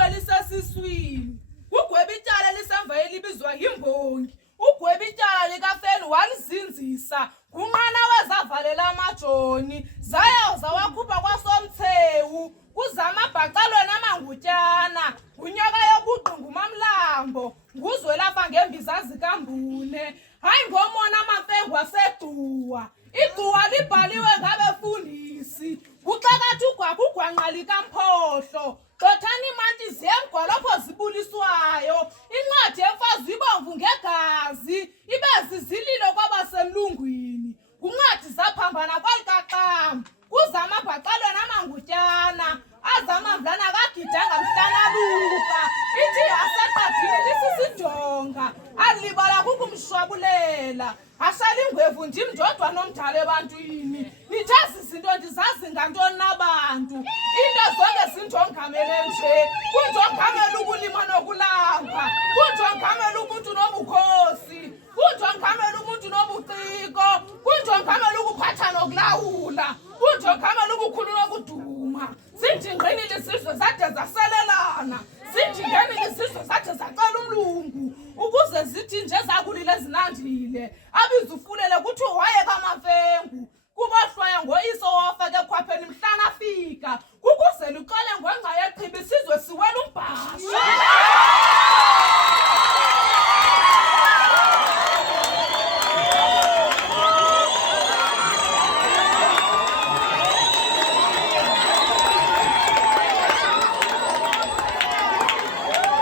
Ingulube lisesiswini. Ugwebitala lisemva elibizwa yimbongi. Ugwebitala likafeni walizinzisa. Kunqana wezavalela amajoni. Zaya zawakhupha kwaSomthewu. Kuzama bhaqalwe namangutyana. Unyaka yobugqi ngumamlambo. Nguzwe lapha ngembiza zikambune. Hayi ngomona amafengu aseGcuwa. iGcuwa libhaliwe ngabefundisi. Kuxakathi ugwagugwanqa likaMphohlo. Gxothani imanti ziyemgwalopho zibuliswayo. Incwadi yemfazi ibomvu ngegazi. Ibe zizililo kwabasemlungwini. Kuncwadi zaphambana kwalikaXam. Kuzama bhaqalwe namangutyana. Azamamdlana kagidanga mhlana luka. Ithi yaseqadini lisisidonga. Alibala kukumshwabulela. Ashali ingwevu nje imjodwa nomdala ebantwini. Nithazi izinto ndizazi ngantoni nabantu. Into zonke zinjongamele nje. Kunjongamela ukulima nokulamba. Kunjongamela umuntu nobukhosi. Kunjongamela umuntu nobuciko. Kunjongamela ukuphatha nokulawula. Kunjongamela ubukhulu nokuduma. Zindingqinile isizwe zade zaselelana. Zindingeni isizwe zade zacela umlungu. Ukuze zithi nje zakulile zinandile. Abizufulele kuthi waye kaMafengu. Kubahlwaya ngoyiso wafake